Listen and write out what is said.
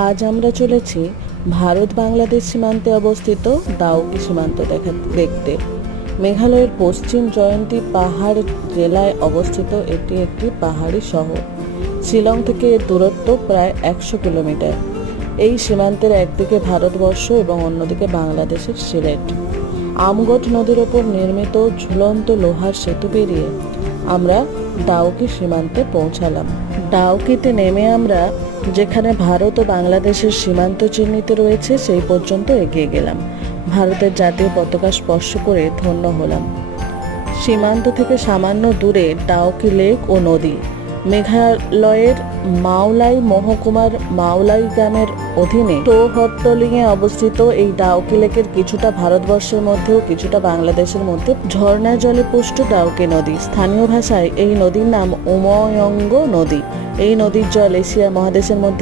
আজ আমরা চলেছি ভারত বাংলাদেশ সীমান্তে অবস্থিত ডাউকি সীমান্ত দেখতে। মেঘালয়ের পশ্চিম জয়ন্তী পাহাড় জেলায় অবস্থিত এটি একটি পাহাড়ি শহর। শিলং থেকে এর দূরত্ব প্রায় 100 কিলোমিটার। এই সীমান্তের একদিকে ভারতবর্ষ এবং অন্যদিকে বাংলাদেশের সিলেট। আমগট নদীর ওপর নির্মিত ঝুলন্ত লোহার সেতু পেরিয়ে আমরা ডাউকি সীমান্তে পৌঁছালাম। ডাউকিতে নেমে আমরা যেখানে ভারত ও বাংলাদেশের সীমান্ত চিহ্নিত রয়েছে সেই পর্যন্ত এগিয়ে গেলাম। ভারতের জাতীয় পতাকা স্পর্শ করে ধন্য হলাম। সীমান্ত থেকে সামান্য দূরে ডাউকি লেক ও নদী। মেঘালয়ের মাওলাই মহকুমার মাওলাই গ্রামের অধীনে টোহট্টলিংয়ে অবস্থিত এই ডাউকি লেকের কিছুটা ভারতবর্ষের মধ্যেও কিছুটা বাংলাদেশের মধ্যে ঝর্ণা জলে পুষ্ট ডাউকি নদী। স্থানীয় ভাষায় এই নদীর নাম উময়ঙ্গ নদী। এই নদীর জল এশিয়া মহাদেশের মধ্যে